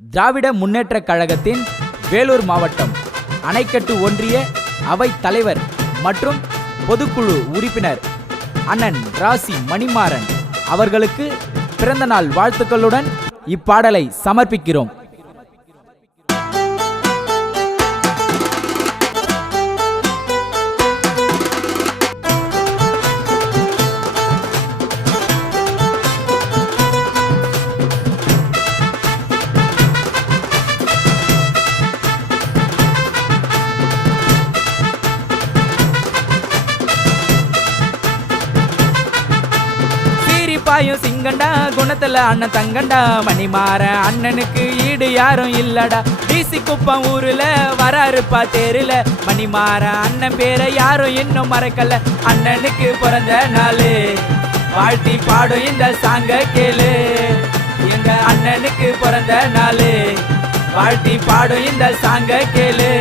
திராவிட முன்னேற்றக் கழகத்தின் வேலூர் மாவட்டம் அணைக்கட்டு ஒன்றிய அவைத் தலைவர் மற்றும் பொதுக்குழு உறுப்பினர் அண்ணன் ராசி மணிமாறன் அவர்களுக்கு பிறந்தநாள் வாழ்த்துக்களுடன் இப்பாடலை சமர்ப்பிக்கிறோம். பாயும் சிங்கண்டா குணத்துல அண்ணன் தங்கண்டா மணிமாறன் அண்ணனுக்கு ஈடு யாரும் இல்லடா. டிசி குப்பம் ஊருல வராருப்பா தேருல மணிமாறன் அண்ணன் பேரை யாரும் இன்னும் மறக்கல. அண்ணனுக்கு பிறந்த நாளு வாழ்த்தி பாடும் இந்த சாங்க கேளு. எங்க அண்ணனுக்கு பிறந்த நாளு வாழ்த்தி பாடும் இந்த சாங்க கேளு.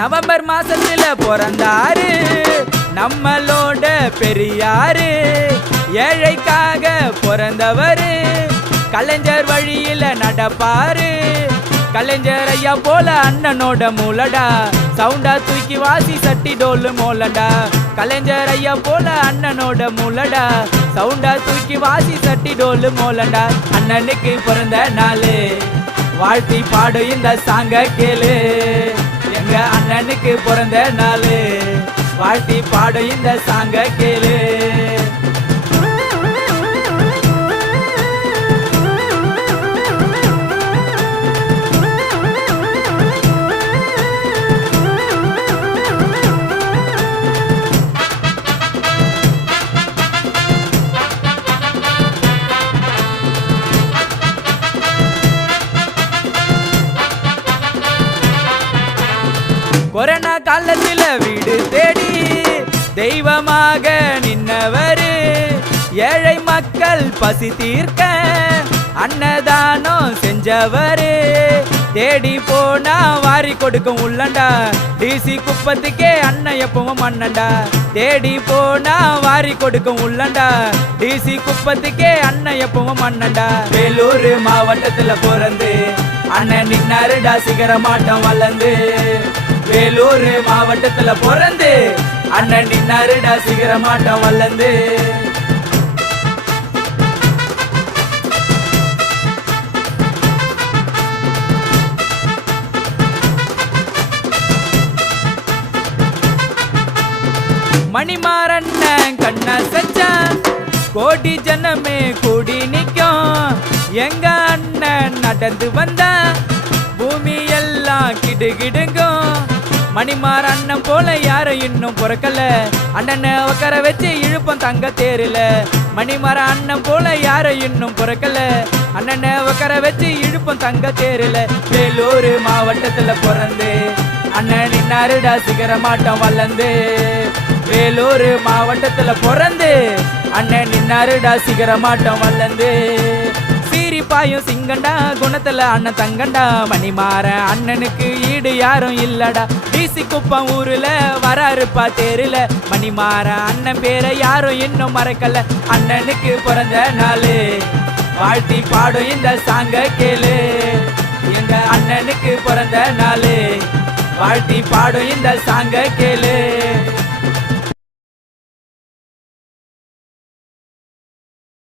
நவம்பர் மாசத்துல பிறந்தாரு நம்மளோட பெரியாரு. ஏழைக்காக பிறந்தவரு கலைஞர் வழியில நடப்பாரு. கலைஞர் ஐயா போல அண்ணனோட மூலடா சவுண்டா தூக்கி வாசி சட்டி டோலு மோலடா. கலைஞர் ஐயா போல அண்ணனோட மூலடா சவுண்டா தூக்கி வாசி சட்டி டோலு மோலடா. அண்ணனுக்கு பிறந்த நாளு வாழ்த்தி பாடு இந்த சாங்க கேளு. எங்க அண்ணனுக்கு பிறந்த நாளு வாழ்த்தி பாடும் இந்த சாங்க கேளு. கொரோனா காலத்துல வீடு தேடி தெய்வமாக நின்னவரு. ஏழை மக்கள் பசி தீர்க்க அன்னதானம் செஞ்சவரு. தேடி போனா வாரி கொடுக்கும் உள்ளண்டா டிசி குப்பத்துக்கே அண்ணன் எப்பவும் அண்ணன்டா. தேடி போனா வாரி கொடுக்கும் உள்ளண்டா டிசி குப்பத்துக்கே அண்ணன் எப்பவும் அண்ணன்டா. வேலூர் மாவட்டத்துல பிறந்து அண்ணன் நின்னாருடா சிகரமாட்டம் வளர்ந்து. வேலூர் மாவட்டத்துல பிறந்து அண்ணன் நின்னாருடா சிகரமாட்டம் வளர்ந்து. மணிமாறன் கண்ண செஞ்சான் கோடி ஜனமே கூடி நிக்கும். எங்க அண்ணன் நடந்து வந்தா பூமி எல்லாம் கிடுகிடுங்கும். மணிமாறன் அண்ணன் போல யாரும் இன்னும் பிறக்கல. அண்ணனை உட்கார வச்சு இழுப்பம் தங்க தேருல. மணிமாறன் அண்ணன் போல யாரும் இன்னும் பிறக்கல. அண்ணனை உட்கார வச்சு இழுப்பம் தங்க தேருல. வேலூர் மாவட்டத்துல பிறந்து அண்ணன் நின்னாருடா சிகரமாட்டம் வளர்ந்து. வேலூர் மாவட்டத்துல பிறந்து அண்ணன் நின்னாருடா சிகரமாட்டம் வளர்ந்து. பாயும் சிங்கண்டா குணத்துல அண்ணன் தங்கண்டா மணிமாறன் அண்ணனுக்கு ஈடு யாரும் இல்லடா. டிசி குப்பம் ஊருல வராருப்பா தேருல மணிமாறன் அண்ணன் பேரை யாரும் இன்னும் மறக்கல. அண்ணனுக்கு பிறந்த நாளு வாழ்த்தி பாடும் இந்த சாங்க கேளு. எங்க அண்ணனுக்கு பிறந்த நாளு வாழ்த்தி பாடும் இந்த சாங்க கேளு.